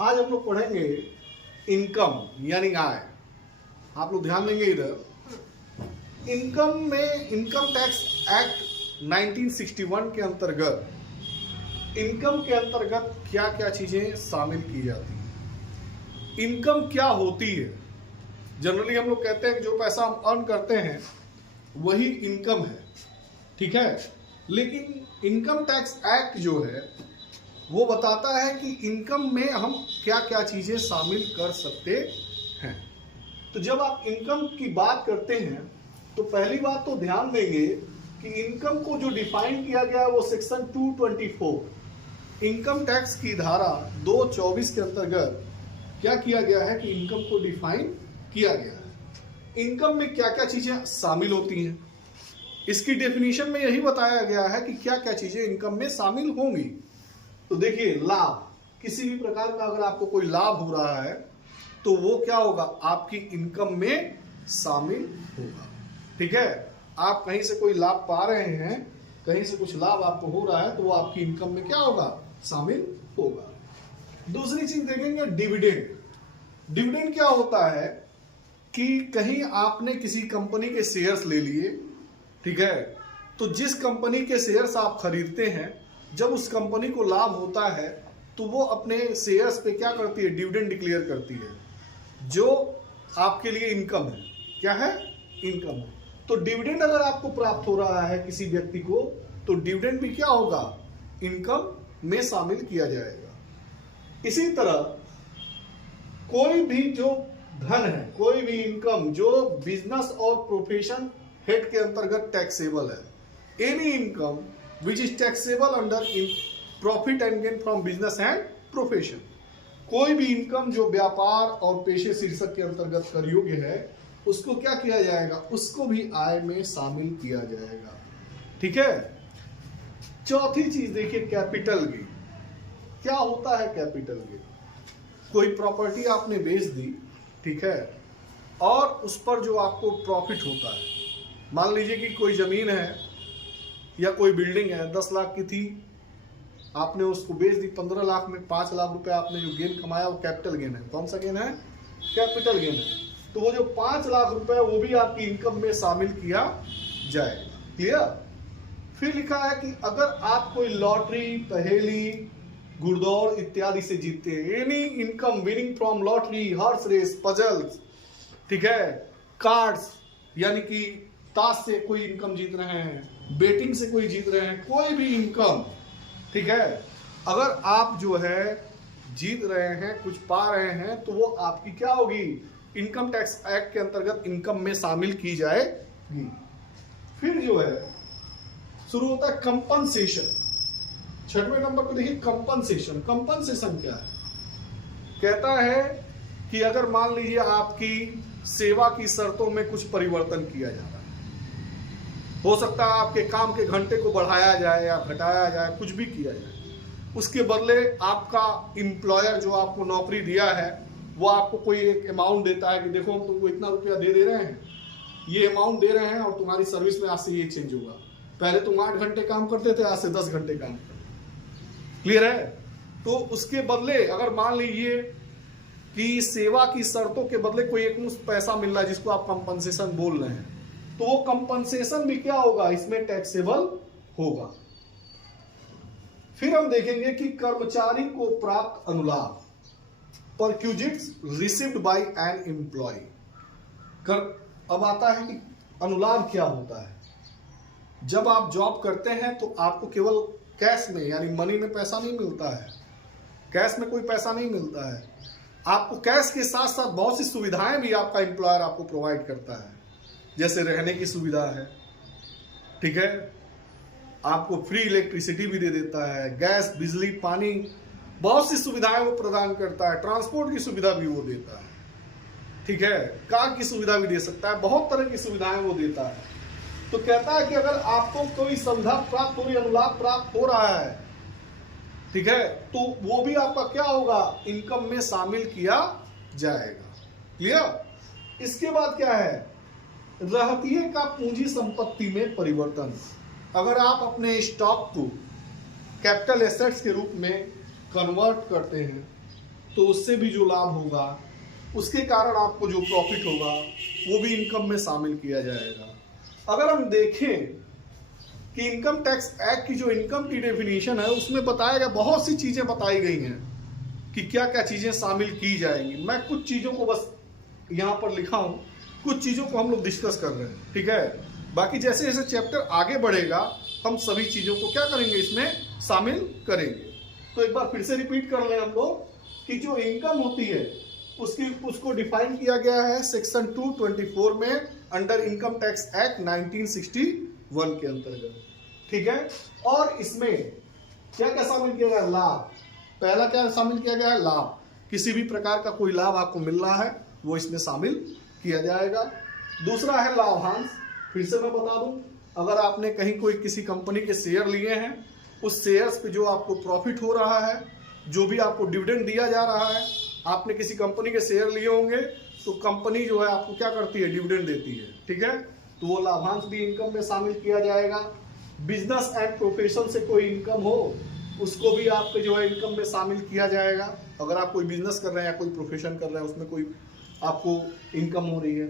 आज हम लोग पढ़ेंगे इनकम यानी आय। आप लोग ध्यान देंगे इधर। इनकम में इनकम टैक्स एक्ट 1961 के अंतर्गत इनकम के अंतर्गत क्या क्या चीजें शामिल की जाती हैं। इनकम क्या होती है? जनरली हम लोग कहते हैं कि जो पैसा हम अर्न करते हैं वही इनकम है, ठीक है। लेकिन इनकम टैक्स एक्ट जो है वो बताता है कि इनकम में हम क्या क्या चीजें शामिल कर सकते हैं। तो जब आप इनकम की बात करते हैं तो पहली बात तो ध्यान देंगे कि इनकम को जो डिफाइन किया गया है वो सेक्शन 224 इनकम टैक्स की धारा 224 के अंतर्गत क्या किया गया है कि इनकम को डिफाइन किया गया है। इनकम में क्या क्या चीजें शामिल होती हैं, इसकी डेफिनेशन में यही बताया गया है कि क्या क्या चीजें इनकम में शामिल होंगी। तो देखिए, लाभ, किसी भी प्रकार का अगर आपको कोई लाभ हो रहा है तो वो क्या होगा, आपकी इनकम में शामिल होगा, ठीक है। आप कहीं से कोई लाभ पा रहे हैं, कहीं से कुछ लाभ आपको हो रहा है तो वो आपकी इनकम में क्या होगा, शामिल होगा। दूसरी चीज देखेंगे डिविडेंड। डिविडेंड क्या होता है कि कहीं आपने किसी कंपनी के शेयर्स ले लिए, ठीक है, तो जिस कंपनी के शेयर्स आप खरीदते हैं, जब उस कंपनी को लाभ होता है तो वो अपने शेयर्स पे क्या करती है, डिविडेंड डिक्लेयर करती है, जो आपके लिए इनकम है। क्या है? इनकम है। तो डिविडेंड अगर आपको प्राप्त हो रहा है किसी व्यक्ति को तो डिविडेंड भी क्या होगा, इनकम में शामिल किया जाएगा। इसी तरह कोई भी जो धन है, कोई भी इनकम जो बिजनेस और प्रोफेशन हेड के अंतर्गत टैक्सेबल है, any income which is taxable under in profit and gain from business and profession. कोई भी इनकम जो व्यापार और पेशे शीर्षक के अंतर्गत कर योग्य है उसको क्या किया जाएगा, उसको भी आय में शामिल किया जाएगा, ठीक है। चौथी चीज देखिए, कैपिटल गेन। क्या होता है कैपिटल गेन? कोई प्रॉपर्टी आपने बेच दी, ठीक है, और उस पर जो आपको प्रॉफिट होता है, मान लीजिए कि कोई जमीन है या कोई बिल्डिंग है 10 लाख की थी, आपने उसको बेच दी 15 लाख में, 5 लाख रुपए आपने जो गेन कमाया वो कैपिटल गेन है। कौन सा गेन है? कैपिटल गेन है। तो वो जो 5 लाख रुपए वो भी आपकी इनकम में शामिल किया जाएगा। क्लियर? फिर लिखा है कि अगर आप कोई लॉटरी, पहेली, घुड़दौड़ इत्यादि से जीतते हैं, any income winning from lottery, horse race, puzzles, ठीक है, कार्ड्स यानी कि ताश से कोई इनकम जीत रहे हैं, बेटिंग से कोई जीत रहे हैं, कोई भी इनकम, ठीक है, अगर आप जो है जीत रहे हैं, कुछ पा रहे हैं, तो वो आपकी क्या होगी, इनकम टैक्स एक्ट के अंतर्गत इनकम में शामिल की जाएगी। फिर जो है शुरू होता है कंपनसेशन। 6वें नंबर पर देखिए कंपनसेशन। कंपनसेशन क्या है? कहता है कि अगर मान लीजिए आपकी सेवा की शर्तों में कुछ परिवर्तन किया जा रहा है, हो सकता है आपके काम के घंटे को बढ़ाया जाए या घटाया जाए, कुछ भी किया जाए, उसके बदले आपका एम्प्लॉयर जो आपको नौकरी दिया है वो आपको कोई एक अमाउंट देता है कि देखो हम तुमको इतना रुपया दे रहे हैं, ये अमाउंट दे रहे हैं और तुम्हारी सर्विस में आज से ये चेंज होगा। पहले तुम 8 घंटे काम करते थे, आज से 10 घंटे काम करते। क्लियर है? तो उसके बदले अगर मान लीजिए कि सेवा की शर्तों के बदले कोई एक मुश्त पैसा मिल रहा है जिसको आप कंपनसेशन बोल रहे हैं, तो वो कंपनसेशन भी क्या होगा, इसमें टैक्सेबल होगा। फिर हम देखेंगे कि कर्मचारी को प्राप्त अनुलाभ, perquisites received by an employ. अब आता है कि अनुलाभ क्या होता है। जब आप जॉब करते हैं तो आपको केवल कैश में यानी मनी में पैसा नहीं मिलता है, कैश में कोई पैसा नहीं मिलता है, आपको कैश के साथ साथ बहुत सी सुविधाएं भी आपका एम्प्लॉयर आपको प्रोवाइड करता है, जैसे रहने की सुविधा है, ठीक है, आपको फ्री इलेक्ट्रिसिटी भी दे देता है, गैस, बिजली, पानी, बहुत सी सुविधाएं वो प्रदान करता है, ट्रांसपोर्ट की सुविधा भी वो देता है, ठीक है, कार की सुविधा भी दे सकता है, बहुत तरह की सुविधाएं वो देता है। तो कहता है कि अगर आपको कोई सुविधा प्राप्त हो रही, अनुलाभ प्राप्त हो रहा है, ठीक है, तो वो भी आपका क्या होगा, इनकम में शामिल किया जाएगा। क्लियर? इसके बाद क्या है, रहतिये का पूंजी संपत्ति में परिवर्तन। अगर आप अपने स्टॉक को कैपिटल एसेट्स के रूप में कन्वर्ट करते हैं, तो उससे भी जो लाभ होगा, उसके कारण आपको जो प्रॉफिट होगा वो भी इनकम में शामिल किया जाएगा। अगर हम देखें कि इनकम टैक्स एक्ट की जो इनकम की डेफिनेशन है उसमें बताया गया, बहुत सी चीजें बताई गई हैं कि क्या क्या चीजें शामिल की जाएंगी। मैं कुछ चीजों को बस यहाँ पर लिखा हूं, कुछ चीजों को हम लोग डिस्कस कर रहे हैं, ठीक है। बाकी जैसे जैसे चैप्टर आगे बढ़ेगा हम सभी चीजों को क्या करेंगे, इसमें शामिल करेंगे। तो एक बार फिर से रिपीट कर लें हम लोग कि जो इनकम होती है उसको डिफाइन किया गया है सेक्शन 224 में अंडर इनकम टैक्स एक्ट 1961 के अंतर्गत, ठीक है। और इसमें क्या क्या शामिल किया गया, लाभ। पहला क्या शामिल किया गया है, लाभ। किसी भी प्रकार का कोई लाभ आपको मिल रहा है वो इसमें शामिल किया जाएगा। दूसरा है लाभांश। फिर से मैं बता दूं, अगर आपने कहीं कोई किसी कंपनी के शेयर लिए हैं, उस शेयर्स पे जो आपको प्रॉफिट हो रहा है, जो भी आपको डिविडेंड दिया जा रहा है, आपने किसी कंपनी के शेयर लिए होंगे तो कंपनी जो है आपको क्या करती है, डिविडेंड देती है, ठीक है। तो वो लाभांश भी इनकम में शामिल किया जाएगा। बिजनेस एंड प्रोफेशन से कोई इनकम हो उसको भी आपके जो है इनकम में शामिल किया जाएगा। अगर आप कोई बिजनेस कर रहे हैं या कोई प्रोफेशन कर रहे हैं उसमें कोई आपको इनकम हो रही है।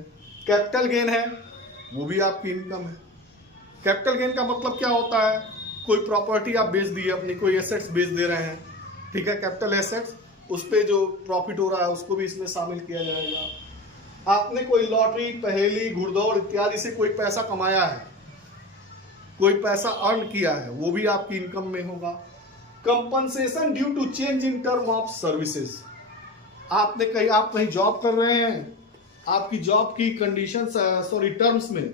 कैपिटल गेन है, वो भी आपकी इनकम है। कैपिटल गेन का मतलब क्या होता है, कोई प्रॉपर्टी आप बेच दी, अपनी कोई एसेट्स बेच दे रहे हैं, ठीक है, कैपिटल एसेट्स, उस पे जो प्रॉफिट हो रहा है उसको भी इसमें शामिल किया जाएगा। आपने कोई लॉटरी, पहेली, घुड़दौड़ इत्यादि से कोई पैसा कमाया है, कोई पैसा अर्न किया है, वो भी आपकी इनकम में होगा। Compensation due to change in term of services. आप कहीं जॉब कर रहे हैं, आपकी जॉब की कंडीशन टर्म्स में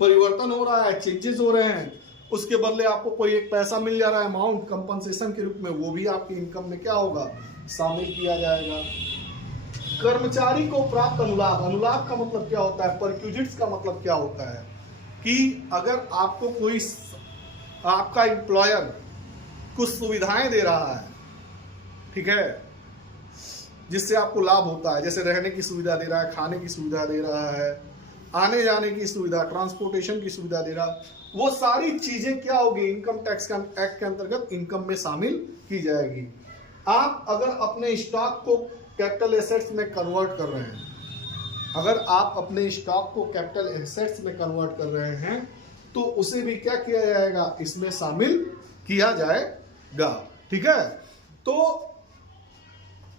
परिवर्तन हो रहा है, चेंजेस हो रहे हैं, उसके बदले आपको कोई एक पैसा मिल जा रहा है अमाउंट कंपनसेशन के रूप में, वो भी आपकी इनकम में क्या होगा, शामिल किया जाएगा। कर्मचारी को प्राप्त अनुलाभ। अनुलाभ का मतलब क्या होता है, परक्यूजिट्स का मतलब क्या होता है कि अगर आपको कोई आपका एम्प्लॉयर कुछ सुविधाएं दे रहा है, ठीक है, जिससे आपको लाभ होता है, जैसे रहने की सुविधा दे रहा है, खाने की सुविधा दे रहा है, आने जाने की सुविधा, ट्रांसपोर्टेशन की सुविधा दे रहा, वो सारी चीजें क्या होगी, इनकम टैक्स एक्ट के अंतर्गत इनकम में शामिल की जाएगी। आप अगर अपने स्टॉक को कैपिटल एसेट्स में कन्वर्ट कर रहे हैं, अगर आप अपने स्टॉक को कैपिटल एसेट्स में कन्वर्ट कर रहे हैं तो उसे भी क्या किया जाएगा, इसमें शामिल किया जाएगा, ठीक है। तो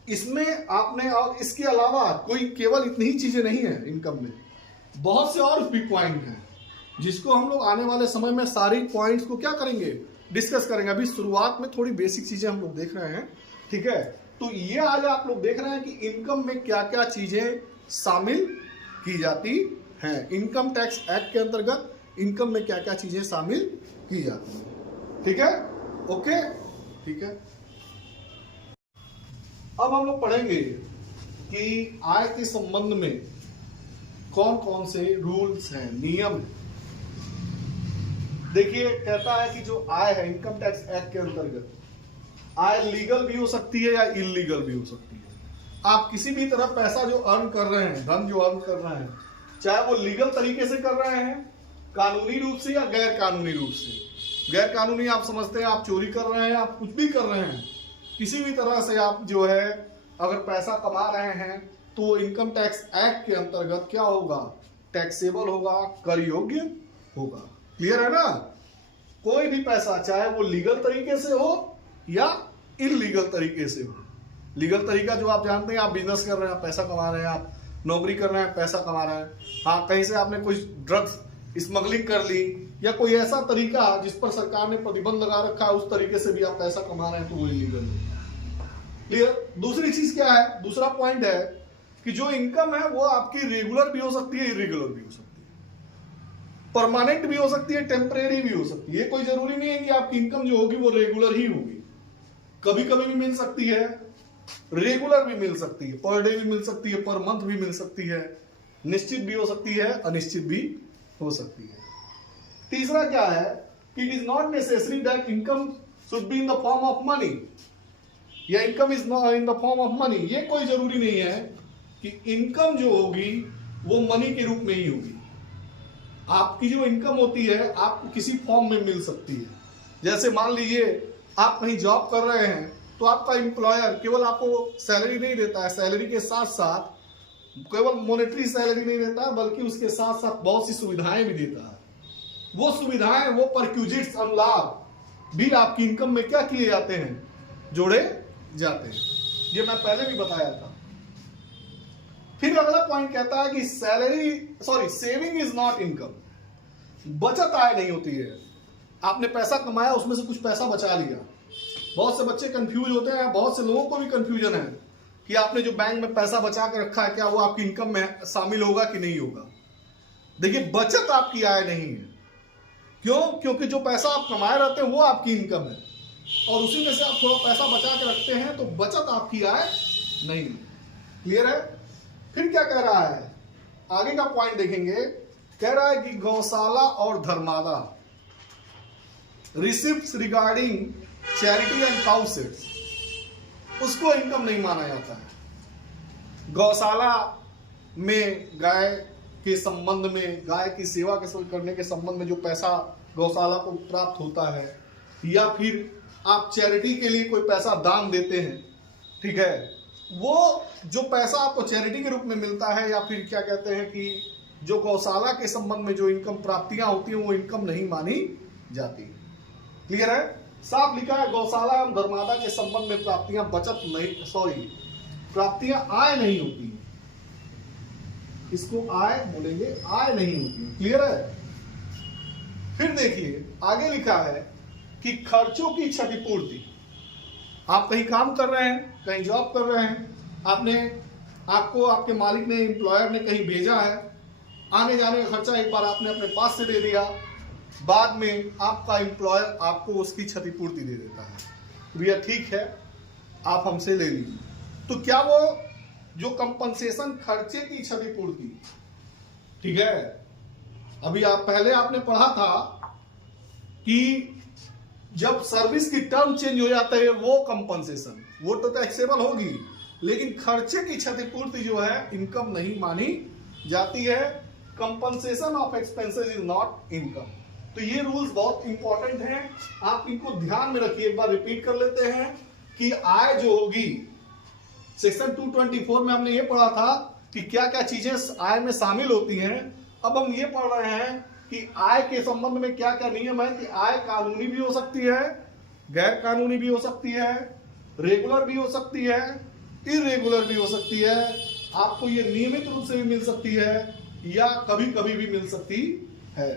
इसमें आपने, और इसके अलावा कोई केवल इतनी ही चीजें नहीं है इनकम में, बहुत से और भी पॉइंट हैं जिसको हम लोग आने वाले समय में सारी पॉइंट्स को क्या करेंगे, डिस्कस करेंगे। अभी शुरुआत में थोड़ी बेसिक चीजें हम लोग देख रहे हैं, ठीक है। तो ये आज आप लोग देख रहे हैं कि इनकम में क्या क्या चीजें शामिल की जाती हैं, इनकम टैक्स एक्ट के अंतर्गत इनकम में क्या क्या चीजें शामिल की जाती हैं, ठीक है, ओके, ठीक है। अब हम लोग पढ़ेंगे कि आय के संबंध में कौन कौन से रूल्स हैं, नियम हैं। देखिए, कहता है कि जो आय है इनकम टैक्स एक्ट के अंतर्गत, आय लीगल भी हो सकती है या इलीगल भी हो सकती है। आप किसी भी तरह पैसा जो अर्न कर रहे हैं, धन जो अर्न कर रहे हैं, चाहे वो लीगल तरीके से कर रहे हैं, कानूनी रूप से या गैर कानूनी रूप से। गैर कानूनी आप समझते हैं आप चोरी कर रहे हैं, आप कुछ भी कर रहे हैं, किसी भी तरह से आप जो है अगर पैसा कमा रहे हैं तो इनकम टैक्स एक्ट के अंतर्गत क्या होगा, टैक्सेबल होगा, कर योग्य होगा। क्लियर है ना। कोई भी पैसा चाहे वो लीगल तरीके से हो या इलीगल तरीके से हो। लीगल तरीका जो आप जानते हैं, आप बिजनेस कर रहे हैं, पैसा कमा रहे हैं, आप नौकरी कर रहे हैं, पैसा कमा रहे हैं, हाँ, कहीं से आपने कुछ ड्रग्स स्मगलिंग कर ली या कोई ऐसा तरीका जिस पर सरकार ने प्रतिबंध लगा रखा है, उस तरीके से भी आप पैसा कमा रहे हैं तो वो इलीगल है। क्लियर। दूसरी चीज क्या है, दूसरा पॉइंट है कि जो इनकम है वो आपकी रेगुलर भी हो सकती है, इरेगुलर भी हो सकती है, परमानेंट भी हो सकती है, टेम्परेरी भी हो सकती है। कोई जरूरी नहीं है कि आपकी इनकम जो होगी वो रेगुलर ही होगी, कभी कभी भी मिल सकती है, रेगुलर भी मिल सकती है, पर डे भी मिल सकती है, पर मंथ भी मिल सकती है, निश्चित भी हो सकती है, अनिश्चित भी हो सकती है। तीसरा क्या है कि it is not necessary that income should be in the form of money या income is not in the form of money. ये कोई जरूरी नहीं है कि इनकम जो होगी वो मनी के रूप में ही होगी। आपकी जो इनकम होती है आपको किसी फॉर्म में मिल सकती है। जैसे मान लीजिए आप कहीं जॉब कर रहे हैं तो आपका एम्प्लॉयर केवल आपको सैलरी नहीं देता है, सैलरी के साथ साथ केवल मॉनेटरी सैलरी नहीं देता है, बल्कि उसके साथ साथ बहुत सी सुविधाएं भी देता है। वो सुविधाएं, वो परक्यूजिट्स, लाभ भी आपकी इनकम में क्या किए जाते हैं, जोड़े जाते हैं। ये मैं पहले भी बताया था। फिर अगला पॉइंट कहता है कि सेविंग इज नॉट इनकम। बचत आय नहीं होती है। आपने पैसा कमाया, उसमें से कुछ पैसा बचा लिया। बहुत से बच्चे कंफ्यूज होते हैं, बहुत से लोगों को भी कंफ्यूजन है कि आपने जो बैंक में पैसा बचा के रखा है, क्या वो आपकी इनकम में शामिल होगा कि नहीं होगा। देखिए, बचत आपकी आय नहीं है। क्यों? क्योंकि जो पैसा आप कमाए रहते हैं वो आपकी इनकम है, और उसी में से आप थोड़ा पैसा बचा के रखते हैं, तो बचत आपकी आय नहीं है। क्लियर है? फिर क्या कह रहा है, आगे का पॉइंट देखेंगे। कह रहा है कि गौशाला और धर्मादा, receipts regarding charity and cow sheds, उसको इनकम नहीं माना जाता है। गौशाला में गाय के संबंध में, गाय की सेवा के करने के संबंध में जो पैसा गौशाला को प्राप्त होता है, या फिर आप चैरिटी के लिए कोई पैसा दान देते हैं, ठीक है, वो जो पैसा आपको चैरिटी के रूप में मिलता है, या फिर क्या कहते हैं कि जो गौशाला के संबंध में जो इनकम प्राप्तियां होती हैं, वो इनकम नहीं मानी जाती। क्लियर है? साफ लिखा है, गौशाला एवं धर्मादा के संबंध में प्राप्तियां प्राप्तियां आय नहीं होती। इसको आय बोलेंगे, आय नहीं होती। क्लियर है? फिर देखिए आगे लिखा है कि खर्चों की क्षतिपूर्ति। आप कहीं काम कर रहे हैं, कहीं जॉब कर रहे हैं, आपको आपके मालिक ने, एम्प्लॉयर ने कहीं भेजा है, आने जाने का खर्चा एक बार आपने अपने पास से दे दिया, बाद में आपका एम्प्लॉयर आपको उसकी क्षतिपूर्ति दे देता है। भैया ठीक है, आप हमसे ले लीजिए। तो क्या वो जो कंपनसेशन, खर्चे की क्षतिपूर्ति, ठीक है, अभी पहले आपने पढ़ा था कि जब सर्विस की टर्म चेंज हो जाता है वो कंपनसेशन, वो तो टैक्सेबल होगी, लेकिन खर्चे की क्षतिपूर्ति जो है इनकम नहीं मानी जाती है। Compensation of expenses is not income. तो ये रूल्स बहुत इंपॉर्टेंट हैं, आप इनको ध्यान में रखिए। एक बार रिपीट कर लेते हैं कि आय जो होगी, सेक्शन 224 में हमने ये पढ़ा था कि क्या क्या चीजें आय में शामिल होती हैं। अब हम ये पढ़ रहे हैं कि आय के संबंध में क्या क्या नियम है, कि आय कानूनी भी हो सकती है, गैर कानूनी भी हो सकती है, रेगुलर भी हो सकती है, इरेगुलर भी हो सकती है, आपको ये नियमित रूप से भी मिल सकती है, या कभी कभी भी मिल सकती है।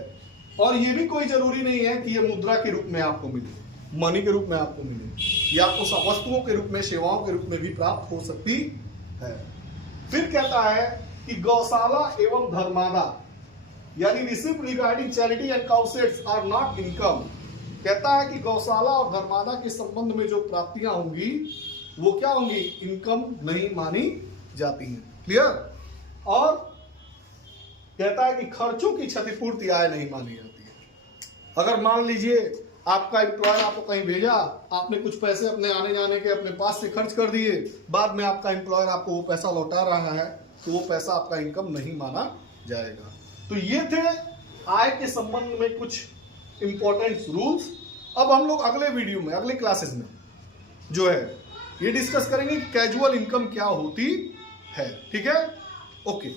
और ये भी कोई जरूरी नहीं है कि ये मुद्रा के रूप में आपको मिले, मनी के रूप में आपको मिले, या आपको वस्तुओं के रूप में, सेवाओं के रूप में भी प्राप्त हो सकती है। फिर कहता है कि गौशाला एवं धर्मादा, यानी receipt regarding charity and cow sheds are not income. कहता है कि गौशाला और धर्मादा के संबंध में जो प्राप्तियां होंगी वो क्या होंगी, इनकम नहीं मानी जाती हैं। क्लियर? और कहता है कि खर्चों की क्षतिपूर्ति आय नहीं मानी जाती है। अगर मान लीजिए आपका एम्प्लॉयर आपको कहीं भेजा, आपने कुछ पैसे अपने आने जाने के अपने पास से खर्च कर दिए, बाद में आपका एम्प्लॉयर आपको वो पैसा लौटा रहा है, तो वो पैसा आपका इनकम नहीं माना जाएगा। तो ये थे आय के संबंध में कुछ इंपॉर्टेंट रूल्स। अब हम लोग अगले वीडियो में, अगले क्लासेस में जो है ये डिस्कस करेंगे कि कैजुअल इनकम क्या होती है। ठीक है? ओके।